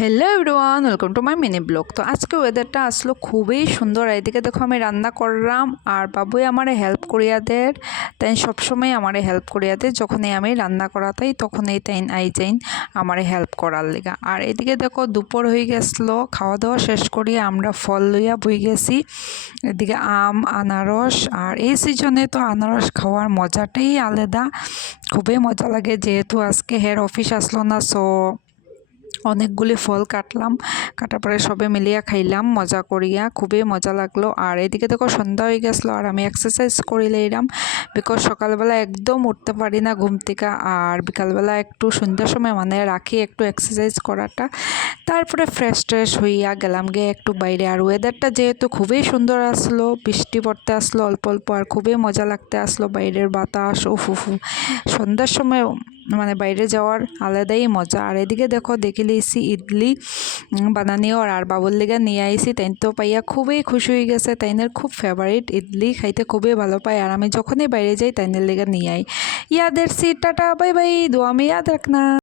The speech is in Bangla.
Hello everyone, welcome to my mini blog. তো আজকে ওয়েদারটা আসলো খুবই সুন্দর। এদিকে দেখো আমি রান্না করলাম আর বাবুই আমারে হেল্প করিয়া দেয়। তাই সবসময় আমারে হেল্প করিয়া দেয়, যখনই আমি রান্না করাতাই তখনই তাই আই যাইন আমারে হেল্প করার লিগা। আর এদিকে দেখো দুপুর হয়ে গেছিলো, খাওয়া দাওয়া শেষ করিয়া আমরা ফল লইয়া বই গেছি। এদিকে আম, আনারস, আর এই সিজনে তো আনারস খাওয়ার মজাটাই আলাদা, খুবই মজা লাগে। যেহেতু আজকে হের অফিস আসলো না, সো অনেকগুলি ফল কাটার পরে সবে মিলিয়া খাইলাম মজা করিয়া, খুবই মজা লাগলো। আর এদিকে দেখো সন্ধ্যা হয়ে গেছিলো আর আমি এক্সারসাইজ করিলে এলাম, বিকজ সকালবেলা একদম উঠতে পারি না ঘুম থেকে। আর বিকালবেলা একটু সন্ধ্যার সময় মানে রাখি একটু এক্সারসাইজ করাটা। তারপরে ফ্রেশ হইয়া গেলাম গিয়ে একটু বাইরে। আর ওয়েদারটা যেহেতু খুবই সুন্দর আসলো, বৃষ্টি পড়তে আসলো অল্প অল্প, আর খুবই মজা লাগতে আসলো বাইরের বাতাস। উফু সন্ধ্যার সময় মানে বাইরে যাওয়ার আলাদাই মজা। আর এদিকে দেখো দেখে লিয়েছি ইডলি বানানিও, আর বাবুর লেগে নিয়ে আইসি। তাই তো পাইয়া খুবই খুশি হয়ে গেছে, তাইনের খুব ফেভারিট ইডলি খাইতে খুবই ভালো পায়। আর আমি যখনই বাইরে যাই তাইনের লেগে নিয়ে আই। ইয়াদের সি টাটা, বাই বাই, দোয়া আমি ইয়াদ রাখনা।